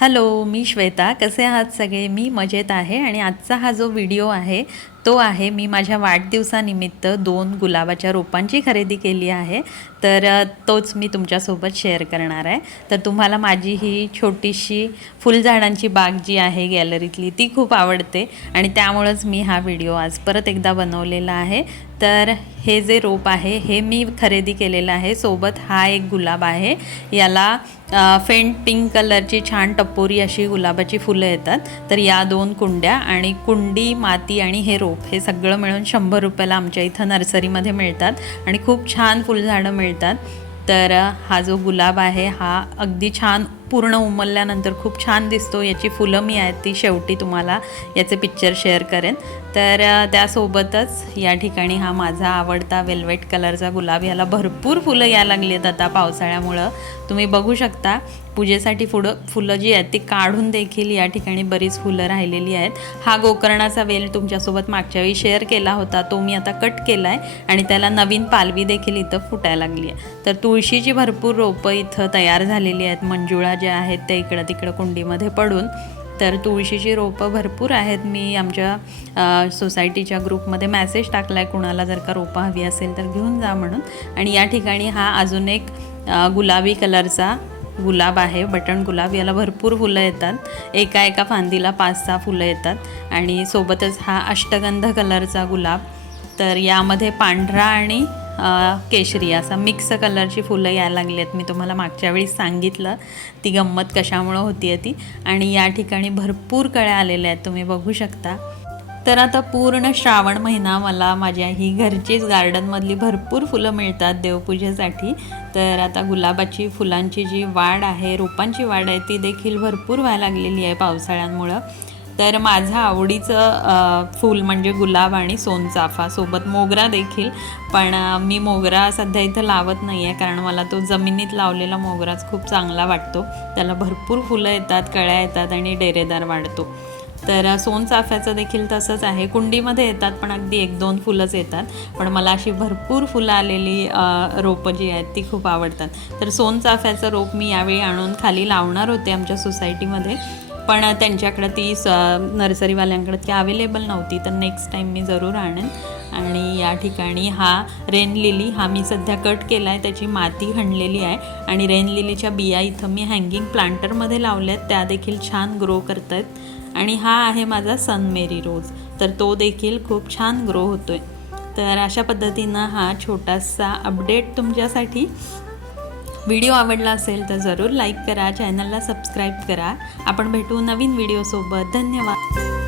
Hello, मी श्वेता. कसे आहात सगळे? मी मजेत आहे आणि आजचा हा जो व्हिडिओ आहे तो आहे मी माझ्या वाढदिवसानिमित्त 2 गुलाबाच्या रोपांची खरेदी केली आहे. तर तोच मी तुमच्यासोबत शेअर करणार आहे. तर तुम्हाला माझी ही छोटीशी फुलझाडांची बाग जी आहे गॅलरीतली ती खूप आवडते आणि त्यामुळेच मी हा व्हिडिओ आज परत एकदा बनवलेला आहे. तर हे जे रोप आहे हे मी खरेदी केलेलं आहे. सोबत हा एक गुलाब आहे. याला फेंट पिंक कलरची छान टपोरी अशी गुलाबाची फुलं येतात. तर या 2 कुंड्या आणि कुंडी, माती आणि हे रोप हे सगळं मिळून 100 रुपयाला आमच्या इथं नर्सरीमध्ये मिळतात आणि खूप छान फुलझाडं मिळतात. तर हा जो गुलाब आहे हा अगदी छान पूर्ण उमलल्यानंतर खूप छान दिसतो. याची फुलं मी आहेत ती शेवटी तुम्हाला याचे पिक्चर शेअर करेन. तर त्यासोबतच या ठिकाणी हा माझा आवडता वेल्वेट कलरचा गुलाब, याला भरपूर फुलं यायला लागली आहेत आता पावसाळ्यामुळं. तुम्ही बघू शकता पूजेसाठी फुलं जी आहेत ती काढून देखील या ठिकाणी बरीच फुलं राहिलेली आहेत. हा गोकर्णाचा वेल तुमच्यासोबत मागच्या वेळी शेअर केला होता, तो मी आता कट केला आहे आणि त्याला नवीन पालवी देखील इथं फुटायला लागली आहे. तर तुळशीची भरपूर रोपं इथं तयार झालेली आहेत. मंजुळा ज्या आहेत त्या इकडं तिकडं कुंडीमध्ये पडून. तर तुळशीची रोपं भरपूर आहेत. मी आमच्या सोसायटीच्या ग्रुपमध्ये मेसेज टाकला आहे, कुणाला जर का रोपं हवी असेल तर घेऊन जा म्हणून. आणि या ठिकाणी हा अजून एक गुलाबी कलरचा गुलाब आहे, बटन गुलाब. याला भरपूर फुलं येतात. एका फांदीला 5-6 फुलं येतात आणि सोबतच हा अष्टगंध कलरचा गुलाब. तर यामध्ये पांढरा आणि केशरी असा मिक्स कलरची फुलं यायला लागली आहेत. मी तुम्हाला मागच्या वेळी सांगितलं ती गंमत कशामुळं होती ती. आणि या ठिकाणी भरपूर कळ्या आलेल्या आहेत, तुम्ही बघू शकता. तर आता पूर्ण श्रावण महिना मला माझ्या ही घरचीच गार्डनमधली भरपूर फुलं मिळतात देवपूजेसाठी. तर आता गुलाबाची फुलांची जी वाढ आहे, रोपांची वाढ आहे, ती देखील भरपूर व्हायला लागलेली आहे पावसाळ्यांमुळं. तर माझं आवडीचं फूल म्हणजे गुलाब आणि सोनचाफा, सोबत मोगरा देखील. पण मी मोगरा सध्या इथं लावत नाही आहे, कारण मला तो जमिनीत लावलेला मोगराच खूप चांगला वाटतो. त्याला भरपूर फुलं येतात, कळ्या येतात आणि डेरेदार वाढतो. तर सोनचाफ्याचं देखील तसंच आहे. कुंडीमध्ये येतात पण अगदी 1-2 फुलंच येतात. पण मला अशी भरपूर फुलं आलेली रोपं जी आहेत ती खूप आवडतात. तर सोनचाफ्याचं रोप मी यावेळी आणून खाली लावणार होते आमच्या सोसायटीमध्ये, पण त्यांच्याकडं ती नर्सरीवाल्यांकडं ती अवेलेबल नव्हती. तर नेक्स्ट टाईम मी जरूर आणेन. आणि या ठिकाणी हा रेन लिली, हा मी सध्या कट केला आहे, त्याची माती खणलेली आहे. आणि रेन लिलीच्या बिया इथं मी हँगिंग प्लांटरमध्ये लावल्या आहेत, त्या देखील छान ग्रो करत आहेत. आणि हा आहे माझा सन मेरी रोज, तर तो देखील खूप छान ग्रो होतो आहे. तर अशा पद्धतीनं हा छोटासा अपडेट तुमच्यासाठी. व्हिडिओ आवडला असेल तर जरूर लाईक करा, चॅनलला सबस्क्राईब करा. आपण भेटू नवीन व्हिडिओसोबत. धन्यवाद.